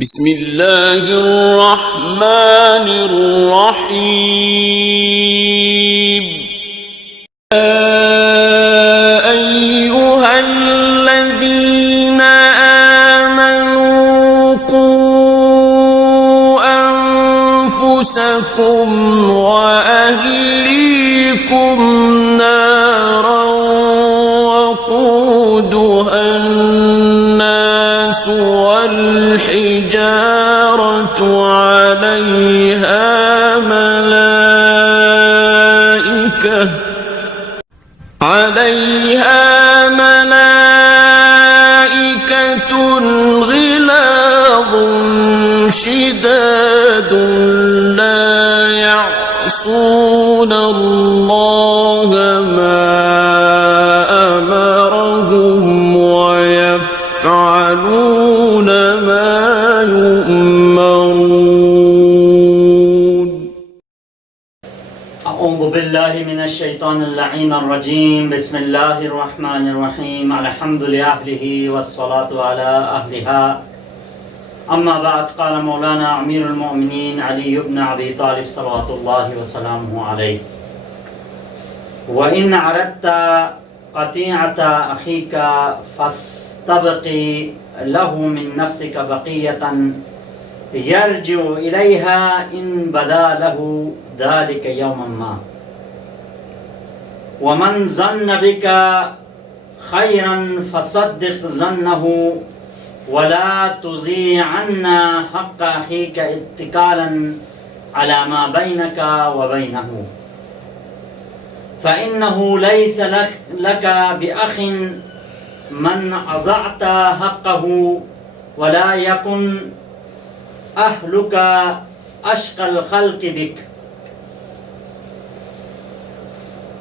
بسم اللہ الرحمن الرحیم ایہا الذین آمنوا قوا انفسکم واہلیکم نارا وقودها الناس والحجارة عليها ملائكة غلاظ شداد لا يعصون الله ما أمرهم ويفعلون ما يؤمرون. اعوذ باللہ من الشیطان اللعین الرجیم. بسم اللہ الرحمن الرحیم. الحمد لأہلہ والصلاة على اہلہا. اما بعد، قال مولانا امیر المؤمنین علی بن ابی طالب صلوات اللہ وسلامہ علیہ: وَإِنْ عَرَدْتَ قَطِيعَةَ أَخِيكَ فَاسْتَبْقِ لَهُ مِنْ نَفْسِكَ بَقِيَّةً يَرْجِعُ إِلَيْهَا إِنْ بَدَا لَهُ ذَلِكَ يَوْمًا مَا. وَمَنْ ظَنَّ بِكَ خَيْرًا فَصَدِّقْ ظَنَّهُ وَلَا تُضِيعَنَّ حَقَّ أَخِيكَ اتِّكَالًا عَلَى مَا بَيْنَكَ وَبَيْنَهُ، فَإِنَّهُ لَيْسَ لَكَ بِأَخٍ مَنْ أَضَعْتَ حَقَّهُ، وَلَا يَكُنْ أَهْلُكَ أَشْقَى الْخَلْقِ بِكَ،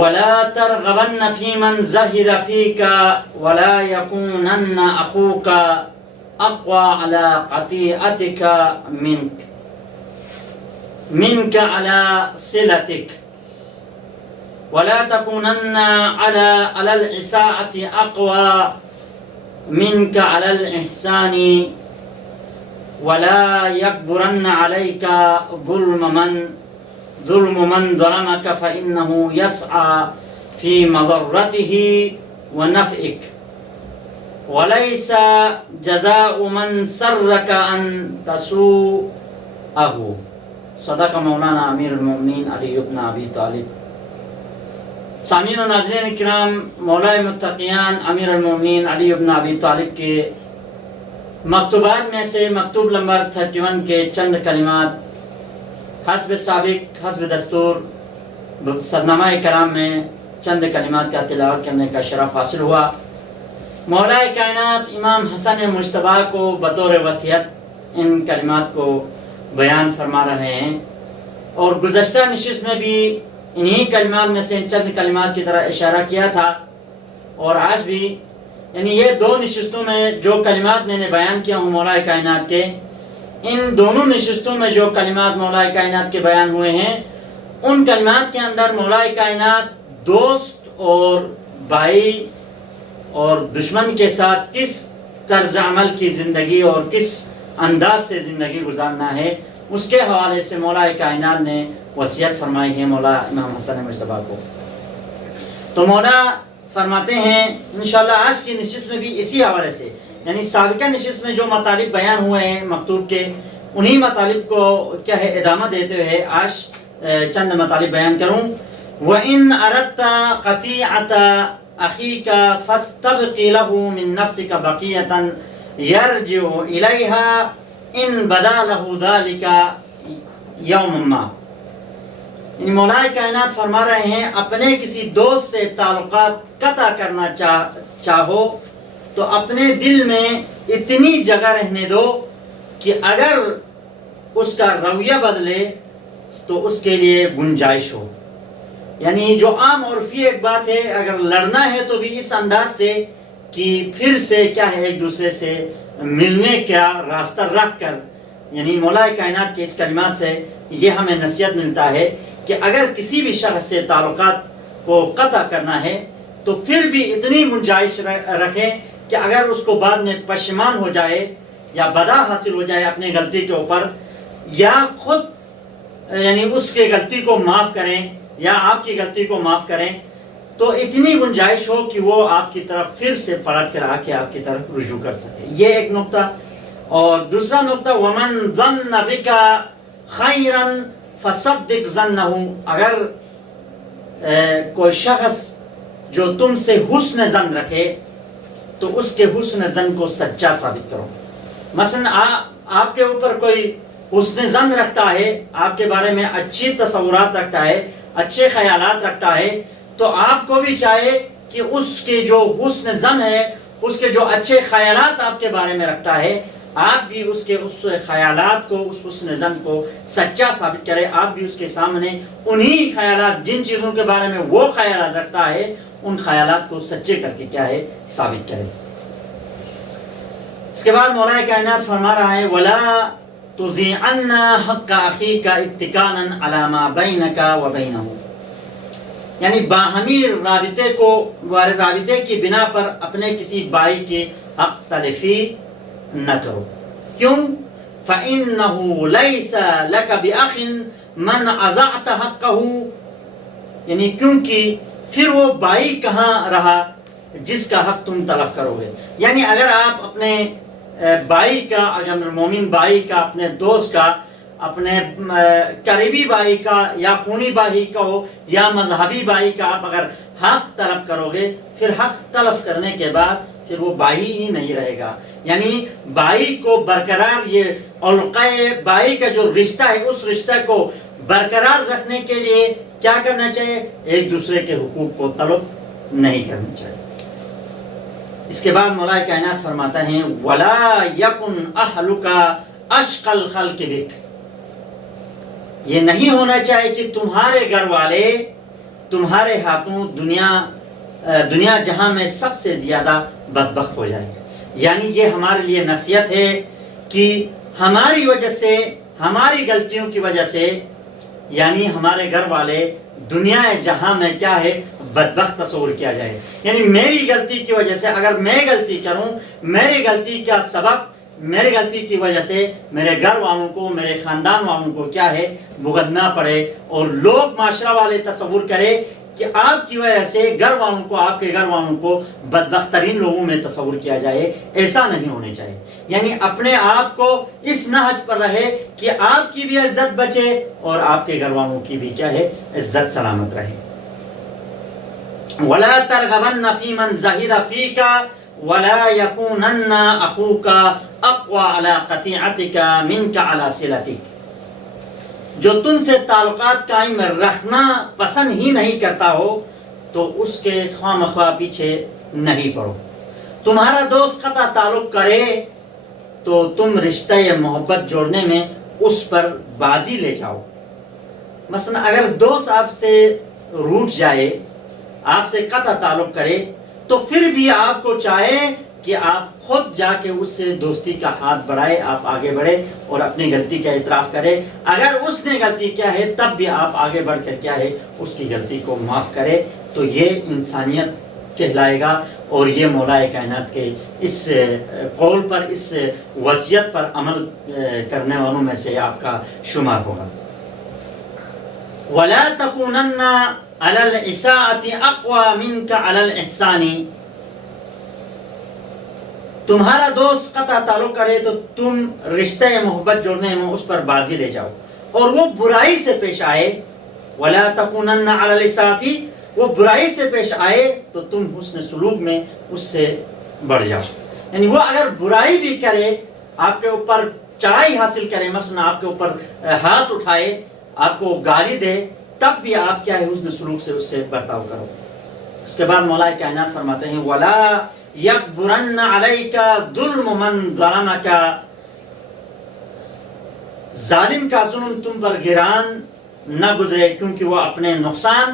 وَلَا تَرْغَبَنَّ فِي مَنْ زَهِدَ فِيكَ، وَلَا يَكُونَنَّ أَخُوكَ أَقْوَى عَلَى قَطِيعَتِكَ مِنْكَ عَلَى صِلَتِكَ، وَلَا تَكُونَنَّ عَلَى الْإِسَاءَةِ أَقْوَى مِنْكَ عَلَى الْإِحْسَانِ، وَلَا يَكْبُرَنَّ عَلَيْكَ ظُلْمُ مَنْ ظَلَمَكَ، فَإِنَّهُ يَسْعَى فِي مَضَرَّتِهِ وَنَفْعِكَ، وَلَيْسَ جَزَاءُ مَنْ سَرَّكَ أَنْ تَسُوءَهُ. صدق مولانا امیر المؤمنین علی بن ابی طالب. سامعین و ناظرین کرام، مولا متقیان امیر المؤمنین علی بن ابی طالب کے مکتوبات میں سے مکتوب نمبر 31 کے چند کلمات حسب سابق حسب دستور سرنامہ کرام میں چند کلمات کا تلاوت کرنے کا شرف حاصل ہوا. مولا کائنات امام حسن مجتبیٰ کو بطور وصیت ان کلمات کو بیان فرما رہے ہیں، اور گزشتہ نشست میں بھی انہی کلمات میں سے چند کلمات کی طرح اشارہ کیا تھا، اور آج بھی یعنی یہ دو نشستوں میں جو کلمات میں نے بیان کیا ہوں مولا کائنات کے، ان دونوں نشستوں میں جو کلمات مولا کائنات کے بیان ہوئے ہیں، ان کلمات کے اندر مولا کائنات دوست اور بھائی اور دشمن کے ساتھ کس طرز عمل کی زندگی اور کس انداز سے زندگی گزارنا ہے، اس کے حوالے سے مولا کائنات نے وصیت فرمائی ہے مولا امام حسن مجتبیٰ کو. تو مولا فرماتے ہیں انشاءاللہ آج کی نشست میں بھی اسی حوالے سے، یعنی سابقہ نشست میں جو مطالب بیان ہوئے ہیں مکتوب کے، انہی مطالب کو کیا ہے ادامہ دیتے ہوئے آج چند مطالب بیان کروں. وَإِنْ أَرَدْتَ قَطِيعَةَ أَخِيكَ فَاسْتَبْقِ لَهُ مِنْ نَفْسِكَ بَقِيَّةً يَرْجِعُ إِلَيْهَا إِنْ بَدَا لَهُ ذَلِكَ يَوْمًا مَا. یعنی مولا کائنات فرما رہے ہیں اپنے کسی دوست سے تعلقات قطع کرنا چاہو تو اپنے دل میں اتنی جگہ رہنے دو کہ اگر اس کا رویہ بدلے تو اس کے لیے گنجائش ہو. یعنی جو عام عرفی ایک بات ہے، اگر لڑنا ہے تو بھی اس انداز سے کہ پھر سے کیا ہے ایک دوسرے سے ملنے کا راستہ رکھ کر، یعنی مولا کائنات کے اس کلمات سے یہ ہمیں نصیحت ملتا ہے کہ اگر کسی بھی شخص سے تعلقات کو قطع کرنا ہے تو پھر بھی اتنی گنجائش رکھیں کہ اگر اس کو بعد میں پشیمان ہو جائے یا بدا حاصل ہو جائے اپنے غلطی کے اوپر، یا خود یعنی اس کے غلطی کو معاف کریں یا آپ کی غلطی کو معاف کریں، تو اتنی گنجائش ہو کہ وہ آپ کی طرف پھر سے پلٹ کر آ کے آپ کی طرف رجوع کر سکے. یہ ایک نقطہ. اور دوسرا نقطہ وَمَنْ ظَنَّ بِكَ خَيْرًا فَصَدِّقْ ظَنَّهُ، اگر کوئی شخص جو تم سے حسن ظن رکھے تو اس کے حسن ظن کو سچا ثابت کرو. مثلا آپ کے اوپر کوئی حسن ظن رکھتا ہے، آپ کے بارے میں اچھی تصورات رکھتا ہے، اچھے خیالات رکھتا ہے، تو آپ کو بھی چاہے کہ اس کے جو حسن ظن ہے، اس کے جو اچھے خیالات آپ کے بارے میں رکھتا ہے، آپ بھی اس کے اس خیالات کو، اس حسن ظن کو سچا ثابت کرے. آپ بھی اس کے سامنے انہی خیالات، جن چیزوں کے بارے میں وہ خیالات رکھتا ہے، ان خیالات کو سچے کر کے کیا ہے ثابت کرے. اس کے بعد مولا کائنات فرما رہا ہے وَلَا تُزِعَنَّ حَقَّ أَخِيكَ اتِّكَانًا عَلَى مَا بَيْنَكَ وَبَيْنَهُ، یعنی باہمی رابطے کی بنا پر اپنے کسی بھائی کے حق تلفی نہ کرو. کیوں؟ فَإِنَّهُ لَيْسَ لَكَ بِأَخٍ مَنْ أَضَعْتَ حَقَّهُ، یعنی کیونکہ پھر وہ بھائی کہاں رہا جس کا حق تم تلف کرو گے. یعنی اگر آپ اپنے بھائی کا، اگر مومن بھائی کا، اپنے دوست کا، اپنے قریبی بھائی کا یا خونی بھائی کا ہو یا مذہبی بھائی کا آپ اگر حق طلب کرو گے، پھر حق طلب کرنے کے بعد پھر وہ بھائی ہی نہیں رہے گا. یعنی بھائی کو برقرار، یہ علقۂ بھائی کا جو رشتہ ہے، اس رشتہ کو برقرار رکھنے کے لیے کیا کرنا چاہیے؟ ایک دوسرے کے حقوق کو تلف نہیں کرنا چاہیے. اس کے بعد مولا کائنات فرماتا ہے وَلَا يَكُنْ أَهْلُكَ أَشْقَى الْخَلْقِ بِكَ، یہ نہیں ہونا چاہیے کہ تمہارے گھر والے تمہارے ہاتھوں دنیا جہاں میں سب سے زیادہ بدبخت ہو جائے. یعنی یہ ہمارے لیے نصیحت ہے کہ ہماری وجہ سے، ہماری غلطیوں کی وجہ سے، یعنی ہمارے گھر والے دنیا جہاں میں کیا ہے بدبخت تصور کیا جائے. یعنی میری غلطی کی وجہ سے، اگر میں غلطی کروں، میری غلطی کا سبب، میری غلطی کی وجہ سے میرے گھر والوں کو، میرے خاندان والوں کو کیا ہے بھگتنا پڑے، اور لوگ معاشرہ والے تصور کرے کہ آپ کی وجہ سے گھر والوں کو، آپ کے گھر والوں کو بدبخت ترین لوگوں میں تصور کیا جائے. ایسا نہیں ہونے چاہیے. یعنی اپنے آپ کو اس نہج پر رہے کہ آپ کی بھی عزت بچے اور آپ کے گھر والوں کی بھی کیا ہے عزت سلامت رہے. وَلَا تَرْغَبَنَّ فِي مَنْ زَهِدَ فِيكَ وَلَا يَكُونَنَّ أَخُوكَ أَقْوَى عَلَى قَطِيعَتِكَ مِنْكَ عَلَى صِلَتِكَ، جو تم سے تعلقات قائم رکھنا پسند ہی نہیں کرتا ہو تو اس کے خواہ مخواہ پیچھے نہیں پڑو. تمہارا دوست قطع تعلق کرے تو تم رشتہ محبت جوڑنے میں اس پر بازی لے جاؤ. مثلا اگر دوست آپ سے روٹ جائے، آپ سے قطع تعلق کرے، تو پھر بھی آپ کو چاہے کہ آپ خود جا کے اس سے دوستی کا ہاتھ بڑھائے، آپ آگے بڑھے اور اپنی غلطی کا اعتراف کرے. اگر اس نے غلطی کیا ہے تب بھی آپ آگے بڑھ کر کیا ہے اس کی غلطی کو معاف کرے. تو یہ انسانیت کہلائے گا، اور یہ مولا کائنات کے اس قول پر، اس وصیت پر عمل کرنے والوں میں سے آپ کا شمار ہوگا. وَلَا تَكُونَنَّ عَلَى الْإِسَاءَةِ أَقْوَى مِنْكَ عَلَى الْإِحْسَانِ، تمہارا دوست قطع تعلق کرے تو تم رشتہ محبت جوڑنے میں اس پر بازی لے جاؤ، اور وہ برائی سے پیش آئے. وَلَا تَكُونَنَّ عَلَى الْإِسَاءَةِ، وہ برائی سے پیش آئے تو تم حسن سلوک میں اس سے بڑھ جاؤ. یعنی وہ اگر برائی بھی کرے، آپ کے اوپر چڑھائی حاصل کرے، مثلا آپ کے اوپر ہاتھ اٹھائے، آپ کو گالی دے، تب بھی آپ کیا ہے حسن سلوک سے اس سے برتاؤ کرو. اس کے بعد مولا کائنات فرماتے ہیں وَلَا يَكْبُرَنَّ عَلَيْكَ ظُلْمُ مَنْ ظَلَمَكَ، ظالم کا ظلم تم پر گران نہ گزرے، کیونکہ وہ اپنے نقصان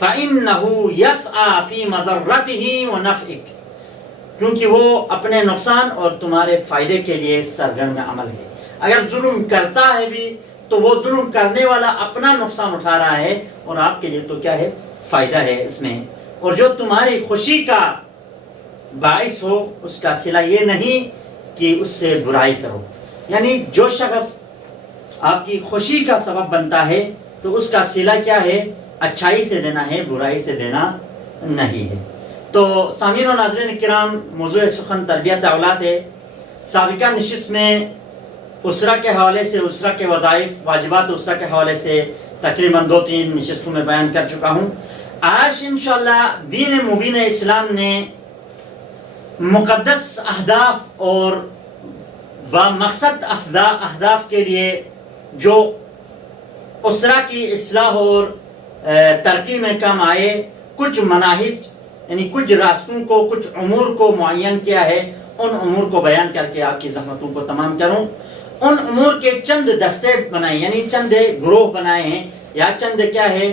فَإِنَّهُ يَسْعَى فِي مَضَرَّتِهِ وَنَفْعِكَ، کیونکہ وہ اپنے نقصان اور تمہارے فائدے کے لیے سرگرم عمل ہے. اگر ظلم کرتا ہے بھی تو وہ ظلم کرنے والا اپنا نقصان اٹھا رہا ہے، اور آپ کے لیے تو کیا ہے فائدہ ہے اس میں. اور جو تمہاری خوشی کا باعث ہو، اس کا صلہ یہ نہیں کہ اس سے برائی کرو. یعنی جو شخص آپ کی خوشی کا سبب بنتا ہے تو اس کا صلہ کیا ہے؟ اچھائی سے دینا ہے، برائی سے دینا نہیں ہے. تو سامعین و ناظرین کرام، موضوع سخن تربیت اولاد ہے. سابقہ نشست میں اسرہ کے حوالے سے، اسرہ کے وظائف، واجبات اسرہ کے حوالے سے تقریباً 2-3 نشستوں میں بیان کر چکا ہوں. آج انشاءاللہ دین مبین اسلام نے مقدس اہداف اور بامقصد اہداف کے لیے جو اسرہ کی اصلاح اور ترقی میں کام آئے کچھ مناہج، یعنی کچھ راستوں کو، کچھ امور کو معین کیا ہے. ان امور کو بیان کر کے آپ کی زحمتوں کو تمام کروں. ان امور کے چند دستے بنائے، یعنی چند گروہ بنائے ہیں یا چند کیا ہے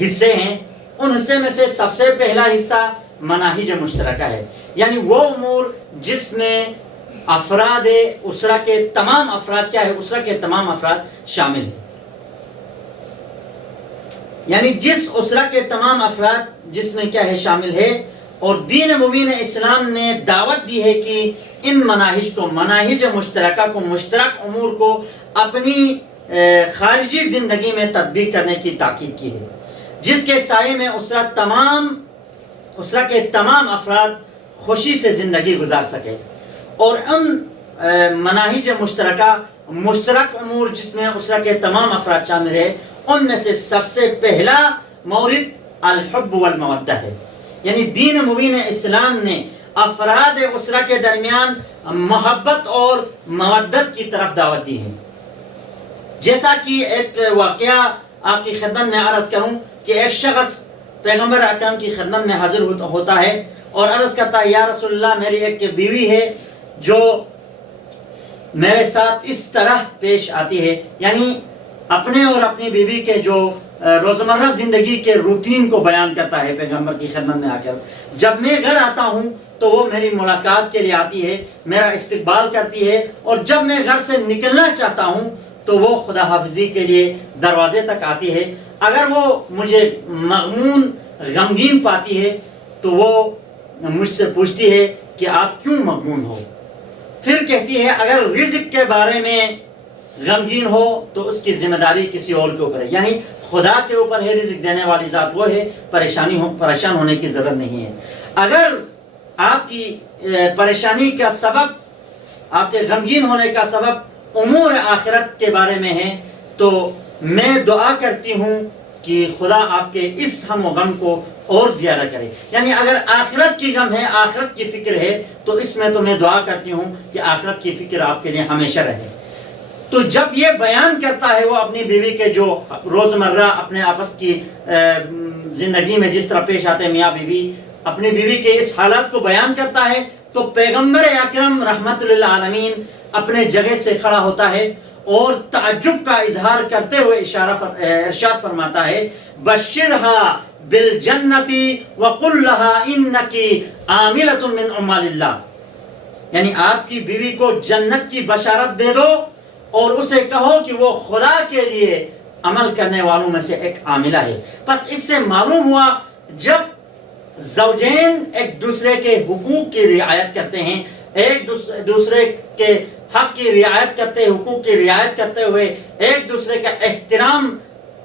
حصے ہیں. ان حصے میں سے سب سے پہلا حصہ مناہج مشترکہ ہے، یعنی وہ امور جس میں افراد اسرہ کے تمام افراد کیا ہے، اسرہ کے تمام افراد شامل ہیں. یعنی جس اسرہ کے تمام افراد جس میں کیا ہے شامل ہے. اور دین مبین اسلام نے دعوت دی ہے کہ ان مناہج کو، مناہج مشترکہ کو، مشترک امور کو اپنی خارجی زندگی میں تطبیق کرنے کی تاکید کی ہے، جس کے سائے میں اسرہ کے تمام افراد خوشی سے زندگی گزار سکے. اور ان مناہج مشترک امور جس میں اسرہ کے تمام افراد شامل ہے، ان میں سے سب سے پہلا مورد الحب والمودہ ہے. یعنی دین مبین اسلام نے افراد اسرہ کے درمیان محبت اور مودت کی طرف دعوت دی ہے. جیسا کہ ایک واقعہ آپ کی خدمت میں عرض کروں کہ ایک شخص پیغمبر اکرم کی خدمت میں حاضر ہوتا ہے اور عرض کرتا ہے، یا رسول اللہ، میری ایک بیوی ہے جو میرے ساتھ اس طرح پیش آتی ہے. یعنی اپنے اور اپنی بیوی کے جو روزمرہ زندگی کے روٹین کو بیان کرتا ہے پیغمبر کی خدمت میں آ کر. جب میں گھر آتا ہوں تو وہ میری ملاقات کے لیے آتی ہے، میرا استقبال کرتی ہے، اور جب میں گھر سے نکلنا چاہتا ہوں تو وہ خدا حافظی کے لیے دروازے تک آتی ہے. اگر وہ مجھے مغمون، غمگین پاتی ہے تو وہ مجھ سے پوچھتی ہے کہ آپ کیوں مغمون ہو. پھر کہتی ہے اگر رزق کے بارے میں غمگین ہو تو اس کی ذمہ داری کسی اور کے اوپر ہے. یعنی خدا کے اوپر ہے، رزق دینے والی ذات وہ ہے، پریشان ہونے کی ضرورت نہیں ہے. اگر آپ کی پریشانی کا سبب، آپ کے غمگین ہونے کا سبب امور آخرت کے بارے میں ہے تو میں دعا کرتی ہوں کہ خدا آپ کے اس ہم و غم کو اور زیادہ کرے. یعنی اگر آخرت کی غم ہے، آخرت کی فکر ہے تو اس میں تو میں دعا کرتی ہوں کہ آخرت کی فکر آپ کے لیے ہمیشہ رہے. تو جب یہ بیان کرتا ہے وہ اپنی بیوی کے جو روزمرہ اپنے آپس کی زندگی میں جس طرح پیش آتے ہیں میاں بیوی، اپنی بیوی کے اس حالات کو بیان کرتا ہے تو پیغمبر اکرم رحمت للعالمین اپنے جگہ سے کھڑا ہوتا ہے اور تعجب کا اظہار کرتے ہوئے ارشاد فرماتا ہے، بشرها بالجنتی وقل لها انکی عاملۃ من عمال اللہ. یعنی آپ کی بیوی کو جنت کی بشارت دے دو اور اسے کہو کہ وہ خدا کے لیے عمل کرنے والوں میں سے ایک عاملہ ہے. پس اس سے معلوم ہوا جب زوجین ایک دوسرے کے حقوق کی رعایت کرتے ہیں، ایک دوسرے کے حق کی رعایت کرتے، حقوق کی رعایت کرتے ہوئے ایک دوسرے کا احترام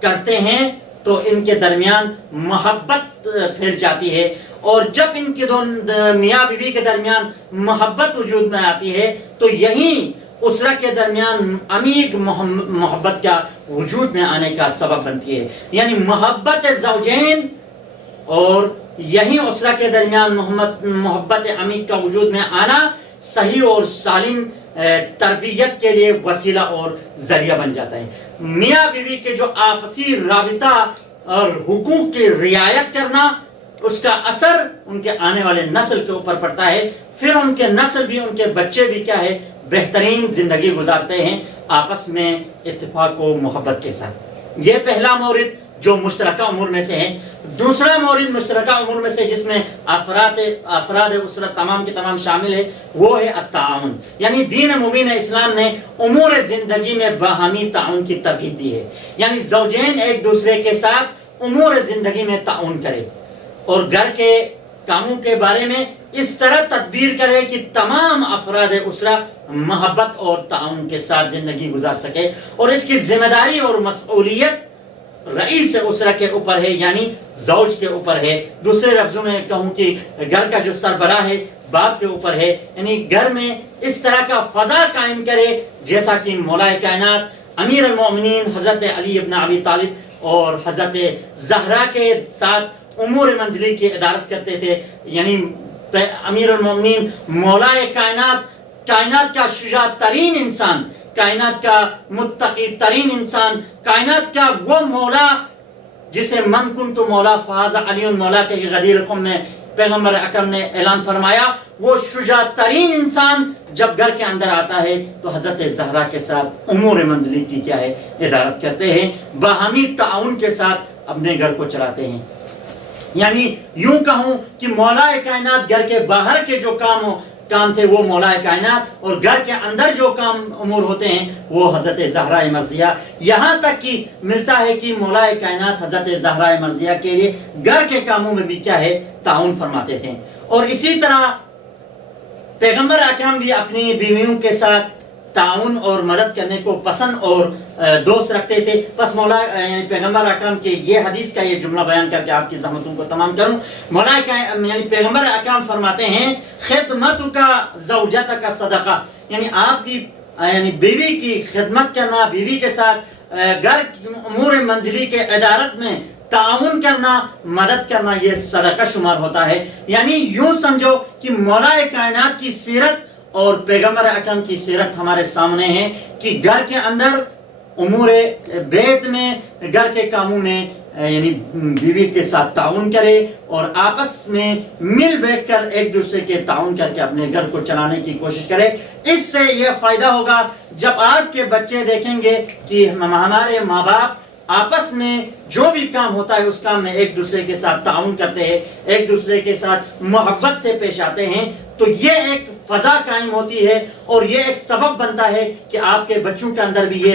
کرتے ہیں تو ان کے درمیان محبت پھیل جاتی ہے. اور جب ان کے دونوں میاں بیوی کے درمیان محبت وجود میں آتی ہے تو یہیں اسرہ کے درمیان عمیق محبت کا وجود میں آنے کا سبب بنتی ہے. یعنی محبت زوجین اور یہیں اسرہ کے درمیان محبت عمیق کا وجود میں آنا صحیح اور سالم تربیت کے لیے وسیلہ اور ذریعہ بن جاتا ہے. میاں بیوی کے جو آپسی رابطہ اور حقوق کی رعایت کرنا، اس کا اثر ان کے آنے والے نسل کے اوپر پڑتا ہے. پھر ان کے نسل بھی، ان کے بچے بھی کیا ہے، بہترین زندگی گزارتے ہیں آپس میں اتفاق و محبت کے ساتھ. یہ پہلا مورد جو مشترکہ امور میں سے ہے. دوسرا مورد مشترکہ امور میں سے جس میں افراد اسرت تمام کے تمام شامل ہے وہ ہے التعاون. یعنی دین مبین اسلام نے امور زندگی میں باہمی تعاون کی ترغیب دی ہے. یعنی زوجین ایک دوسرے کے ساتھ امور زندگی میں تعاون کرے اور گھر کے کاموں کے بارے میں اس طرح تدبیر کرے کہ تمام افراد اسرہ محبت اور تعاون کے ساتھ زندگی گزار سکے، اور اس کی ذمہ داری اور مسئولیت رئیس اسرہ کے اوپر ہے، یعنی زوج کے اوپر ہے۔ دوسرے لفظوں میں کہوں کہ گھر کا جو سربراہ ہے باپ کے اوپر ہے، یعنی گھر میں اس طرح کا فضا قائم کرے جیسا کہ مولا کائنات امیر المومنین حضرت علی ابن ابی طالب اور حضرت زہرا کے ساتھ امور منزلی کی ادارت کرتے تھے۔ یعنی امیر المومنین مولا کائنات کا شجاع ترین انسان، کائنات کا متقی ترین انسان، کائنات کا وہ مولا جسے من کنت مولا فاز علی مولا کے غدیر قوم میں پیغمبر اکرم نے اعلان فرمایا، وہ شجاع ترین انسان جب گھر کے اندر آتا ہے تو حضرت زہرا کے ساتھ امور منزلی کی کیا ہے ادارت کرتے ہیں، باہمی تعاون کے ساتھ اپنے گھر کو چلاتے ہیں۔ یعنی یوں کہوں کہ مولا کائنات گھر کے باہر کے جو کام تھے وہ مولا کائنات، اور گھر کے اندر جو کام امور ہوتے ہیں وہ حضرت زہرا مرضیہ۔ یہاں تک کہ ملتا ہے کہ مولا کائنات حضرت زہرا مرضیہ کے لیے گھر کے کاموں میں بھی کیا ہے تعاون فرماتے تھے۔ اور اسی طرح پیغمبر اکرم بھی اپنی بیویوں کے ساتھ تعاون اور مدد کرنے کو پسند اور دوست رکھتے تھے۔ بس مولا یعنی پیغمبر اکرم کے یہ حدیث کا یہ جملہ بیان کر کے آپ کی زحمتوں کو تمام کروں، مولا یعنی پیغمبر اکرم فرماتے ہیں خدمت کا زوجت کا صدقہ، یعنی آپ کی یعنی بیوی کی خدمت کرنا، بیوی کے ساتھ گھر امور منزلی کے ادارت میں تعاون کرنا، مدد کرنا، یہ صدقہ شمار ہوتا ہے۔ یعنی یوں سمجھو کہ مولا کائنات کی سیرت اور پیغمبر اکرم کی سیرت ہمارے سامنے ہے کہ گھر کے اندر امور بیت میں، گھر کے کاموں میں یعنی بیوی کے ساتھ تعاون کرے اور آپس میں مل بیٹھ کر ایک دوسرے کے تعاون کر کے اپنے گھر کو چلانے کی کوشش کرے۔ اس سے یہ فائدہ ہوگا جب آپ کے بچے دیکھیں گے کہ ہمارے ماں باپ آپس میں جو بھی کام ہوتا ہے اس کام میں ایک دوسرے کے ساتھ تعاون کرتے ہیں، ایک دوسرے کے ساتھ محبت سے پیش آتے ہیں، تو یہ ایک فضا قائم ہوتی ہے اور یہ ایک سبب بنتا ہے کہ آپ کے بچوں کے اندر بھی یہ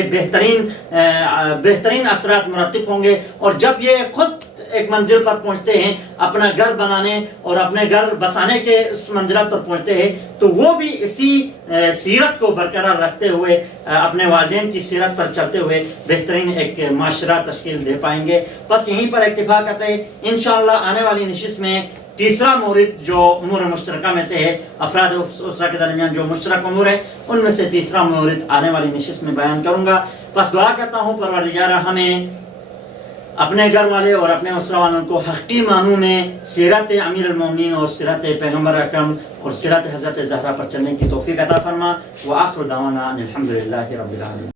بہترین اثرات مرتب ہوں گے، اور جب یہ خود ایک منزل پر پہنچتے ہیں اپنا گھر بنانے اور اپنے گھر بسانے کے اس منزلت پر پہنچتے ہیں تو وہ بھی اسی سیرت کو برقرار رکھتے ہوئے، اپنے والدین کی سیرت پر چلتے ہوئے بہترین ایک معاشرہ تشکیل دے پائیں گے۔ بس یہیں پر اکتفا کرتے ہیں۔ انشاءاللہ آنے والی نشست میں تیسرا مورد جو امور مشترکہ میں سے ہے، افراد اسرہ کے درمیان جو مشترک امور ہے ان میں سے تیسرا مورد آنے والی نشست میں بیان کروں گا۔ بس دعا کرتا ہوں پروردگار ہمیں اپنے گھر والے اور اپنے اسرہ والوں کو حقیقی معنوں میں سیرت امیر المومنین اور سیرت پیغمبر اکرم اور سیرت حضرت زہرا پر چلنے کی توفیق عطا فرما۔ وآخر دعوانا ان الحمدللہ رب العالمین۔